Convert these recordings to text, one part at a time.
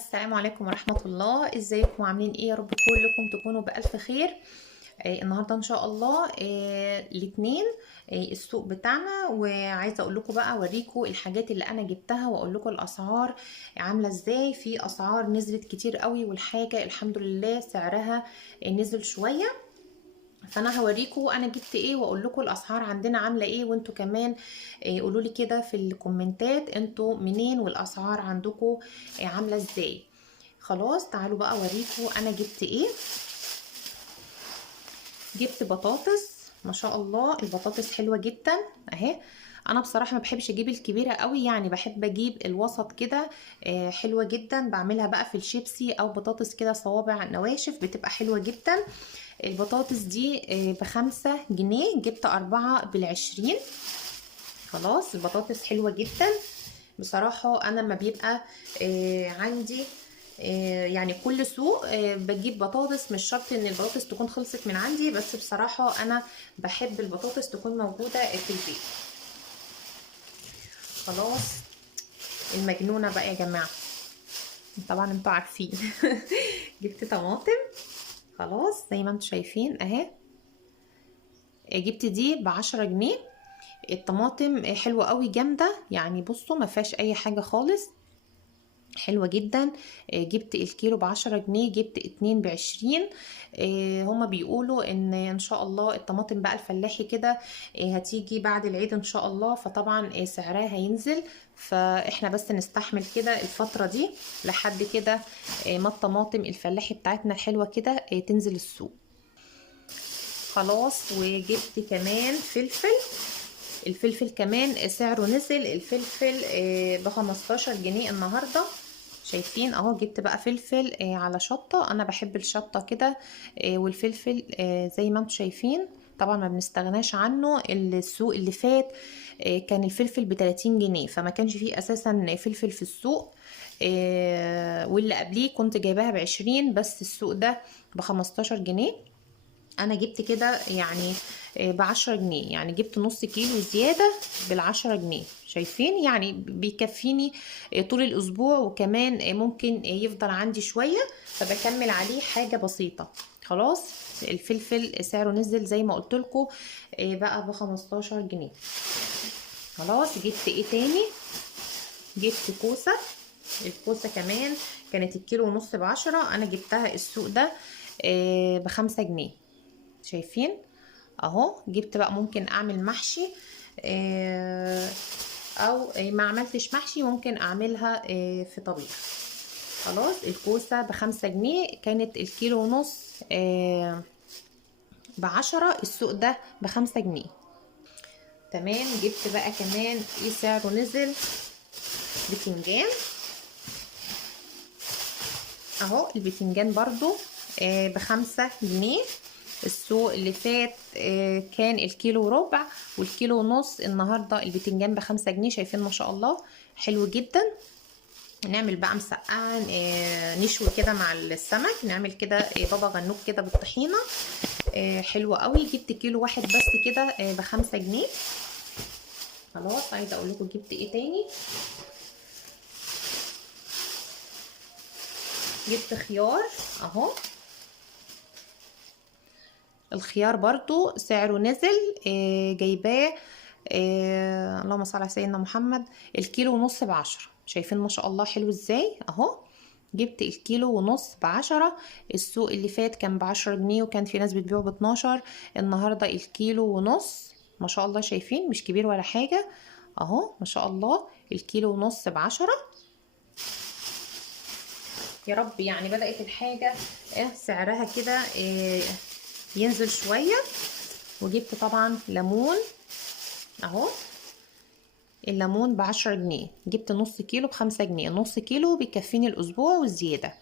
السلام عليكم ورحمة الله. ازيكم عاملين ايه؟ يا رب كلكم تكونوا بألف خير. النهاردة ان شاء الله الاثنين السوق بتاعنا، وعايزة اقول لكم بقى اوريكم الحاجات اللي انا جبتها واقول لكم الاسعار عاملة ازاي. في اسعار نزلت كتير قوي، والحاجة الحمد لله سعرها نزل شوية. فانا هوريكم انا جبت ايه واقول لكم الاسعار عندنا عامله ايه، وانتوا كمان قولوا لي كده في الكومنتات انتوا منين والاسعار عندكم عامله ازاي. خلاص تعالوا بقى اوريكم انا جبت ايه. جبت بطاطس، ما شاء الله البطاطس حلوه جدا اهي. انا بصراحه ما بحبش اجيب الكبيره قوي، يعني بحب اجيب الوسط كده. حلوه جدا، بعملها بقى في الشيبسي او بطاطس كده صوابع نواشف، بتبقى حلوه جدا. البطاطس دي ب5 جنيه، جبت 4 ب20. خلاص البطاطس حلوة جدا بصراحة. انا لما بيبقى عندي يعني كل سوق بجيب بطاطس، مش شرط ان البطاطس تكون خلصت من عندي، بس بصراحة انا بحب البطاطس تكون موجودة في البيت. خلاص المجنونة بقى يا جماعة، طبعا انتوا عارفين. جبت طماطم، خلاص زي ما انتوا شايفين اهي. جبت دي ب10 جنيه. الطماطم حلوة قوي جامدة، يعني بصوا ما فيهاش اي حاجة خالص، حلوة جدا. جبت الكيلو ب10 جنيه، جبت 2 ب20. هما بيقولوا ان شاء الله الطماطم بقى الفلاحي كده هتيجي بعد العيد ان شاء الله، فطبعا سعرها هينزل، فاحنا بس نستحمل كده الفترة دي لحد كده ما الطماطم الفلاحي بتاعتنا الحلوة كده تنزل السوق. خلاص وجبت كمان فلفل. الفلفل كمان سعره نزل، الفلفل ب15 جنيه النهاردة. شايفين اهو، جبت بقى فلفل على شطة، انا بحب الشطة كده. والفلفل زي ما انتم شايفين طبعا ما بنستغناش عنه. السوق اللي فات كان الفلفل ب30 جنيه، فما كانش فيه اساسا فلفل في السوق. واللي قبليه كنت جايباها ب20، بس السوق ده ب15 جنيه. انا جبت كده يعني ب10 جنيه، يعني جبت نص كيلو زيادة ب10 جنيه. شايفين يعني بيكفيني طول الاسبوع، وكمان ممكن يفضل عندي شوية، فبكمل عليه حاجة بسيطة. خلاص الفلفل سعره نزل زي ما قلت لكم بقى ب15 جنيه. خلاص جبت ايه تاني؟ جبت كوسة. الكوسة كمان كانت الكيلو ونص ب10، انا جبتها السوق ده ب5 جنيه. شايفين اهو. جبت بقى ممكن اعمل محشي او ما عملتش محشي ممكن اعملها في طبيخ. خلاص الكوسة ب5 جنيه، كانت الكيلو ونص ب10، السوق ده ب5 جنيه. تمام. جبت بقى كمان ايه سعره نزل؟ بتنجان اهو. البتنجان برضو ب5 جنيه. السوق اللي فات كان الكيلو ربع والكيلو ونص، النهارده البتنجان ب5 جنيه. شايفين ما شاء الله حلو جدا. نعمل بقى مسقعه نشوي كده مع السمك، نعمل كده بابا غنوج كده بالطحينه حلوه قوي. جبت كيلو واحد بس كده ب5 جنيه. خلاص عايزه اقول لكم جبت ايه تاني. جبت خيار اهو. الخيار برضو سعره نزل، جايباه اللهم صل على سيدنا محمد، الكيلو ونص ب10. شايفين ما شاء الله حلو ازاي اهو. جبت الكيلو ونص ب10. السوق اللي فات كان ب10 جنيه، وكان في ناس بتبيعه ب12. النهاردة الكيلو ونص ما شاء الله، شايفين مش كبير ولا حاجة اهو ما شاء الله. الكيلو ونص ب10. يا رب يعني بدأت الحاجة سعرها كده ينزل شوية. وجبت طبعا ليمون اهو. الليمون ب10 جنيه، جبت نص كيلو ب5 جنيه، نص كيلو بيكفيني الاسبوع والزيادة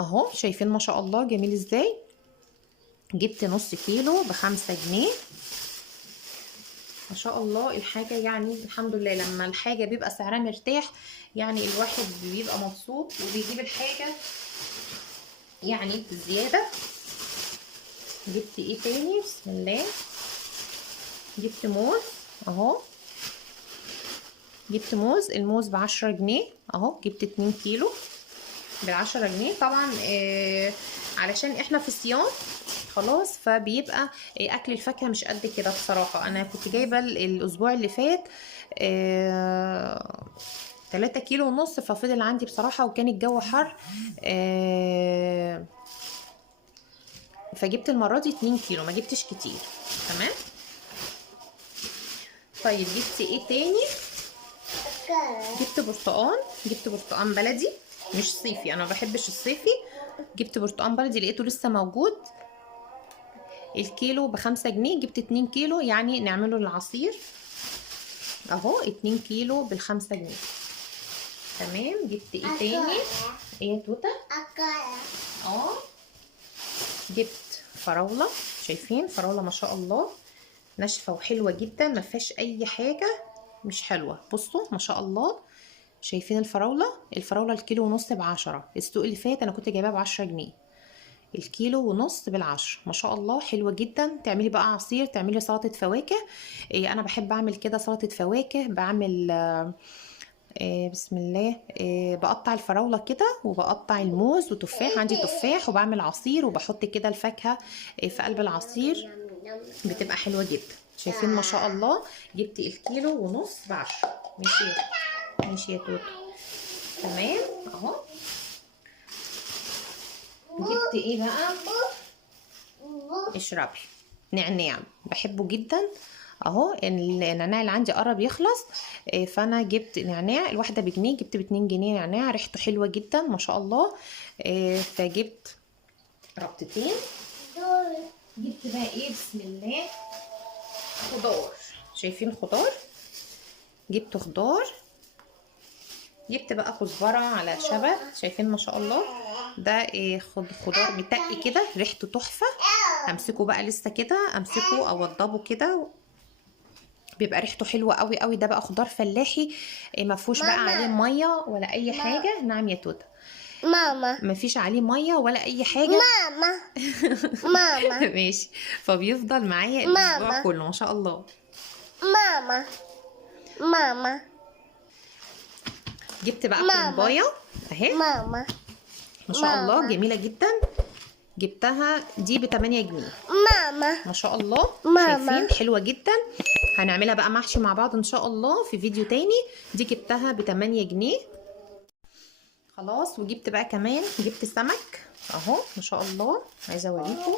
اهو. شايفين ما شاء الله جميل ازاي. جبت نص كيلو ب5 جنيه ما شاء الله. الحاجة يعني الحمد لله لما الحاجة بيبقى سعرها مرتاح، يعني الواحد بيبقى مبسوط وبيجيب الحاجة يعني بزيادة. جبت ايه تاني؟ بسم الله. جبت موز اهو. جبت موز، الموز ب10 جنيه اهو. جبت 2 كيلو. ب10 جنيه طبعا. علشان احنا في صيام خلاص، فبيبقى اكل الفاكهه مش قد كده بصراحه. انا كنت جايبه الاسبوع اللي فات 3 كيلو ونص، ففضل عندي بصراحه، وكان الجو حر. فجبت المره دي 2 كيلو، ما جبتش كتير. تمام. طيب جبت ايه تاني؟ جبت برتقان بلدي، مش صيفي، انا ما بحبش الصيفي. جبت برتقان بلدي لقيته لسه موجود. الكيلو ب5 جنيه، جبت 2 كيلو يعني نعمله العصير اهو. 2 كيلو ب5 جنيه. تمام. جبت ايه تاني؟ ايه يا توته؟ جبت فراوله. شايفين فراوله ما شاء الله، ناشفه وحلوه جدا، ما فيهاش اي حاجه مش حلوه. بصوا ما شاء الله. شايفين الفراوله الكيلو ونص ب10. السوق اللي فات انا كنت جايباها ب10 جنيه، الكيلو ونص ب10. ما شاء الله حلوه جدا. تعملي بقى عصير، تعملي سلطه فواكه. انا بحب اعمل كده سلطه فواكه. بعمل بسم الله. بقطع الفراوله كده، وبقطع الموز وتفاح، عندي تفاح، وبعمل عصير، وبحط كده الفاكهه في قلب العصير، بتبقى حلوه جدا. شايفين ما شاء الله. جبت الكيلو ونص ب10. ماشي ماشي يا توتو. تمام اهو. جبت ايه بقى؟ اشربي نعناع، بحبه جدا اهو. النعناع اللي عندي قرب يخلص، فانا جبت نعناع. الواحده بجنيه، جبت ب2 جنيه نعناع، ريحته حلوه جدا ما شاء الله. فجبت ربطتين. جبت بقى ايه؟ بسم الله. خضار. شايفين خضار؟ جبت خضار. جبت بقى كزبره على شبت. شايفين ما شاء الله. ده خضار متقي كده، ريحته تحفه. امسكه بقى لسه كده، امسكه اوضبه كده، بيبقى ريحته حلوه قوي قوي. ده بقى خضار فلاحي، ما فيهوش بقى عليه ميه ولا اي حاجه. نعم يا توته؟ ما فيش عليه ميه ولا اي حاجه. ماما ماشي. فبيفضل معايا الاسبوع كله ما شاء الله. ماما جبت بقى كومبايه اهي، ما شاء الله جميله جدا. جبتها دي ب8 جنيه ما شاء الله. شايفين حلوه جدا. هنعملها بقى محشي مع بعض ان شاء الله في فيديو تاني. دي جبتها ب8 جنيه خلاص. وجبت بقى كمان، جبت سمك اهو ما شاء الله. عايزه اوريكم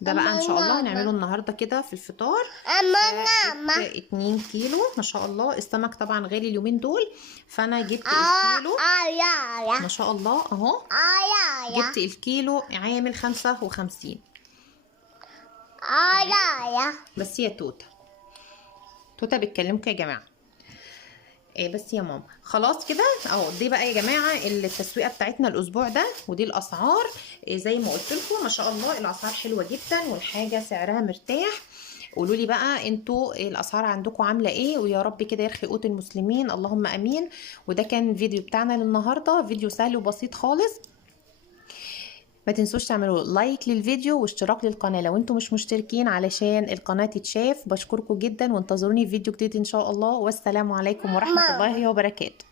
ده بقى ان شاء الله هنعمله النهارده كده في الفطار. جبت 2 كيلو ما شاء الله. السمك طبعا غالي اليومين دول، فانا جبت الكيلو ما شاء الله اهو. جبت الكيلو عامل 55 بس. يا توته بتكلمكم يا جماعه. بس يا ماما خلاص كده اهو. دي بقى يا جماعه التسويقه بتاعتنا الاسبوع ده، ودي الاسعار. زي ما قلت لكم ما شاء الله الاسعار حلوه جدا، والحاجه سعرها مرتاح. قولوا لي بقى انتوا الاسعار عندكم عامله ايه، ويا رب كده يرخي قوت المسلمين، اللهم امين. وده كان الفيديو بتاعنا للنهارده، فيديو سهل وبسيط خالص. ما تنسوش تعملوا لايك للفيديو واشتراك للقناه لو انتم مش مشتركين، علشان القناه تتشاف. بشكركم جدا، وانتظروني في فيديو جديد ان شاء الله. والسلام عليكم ورحمه الله وبركاته.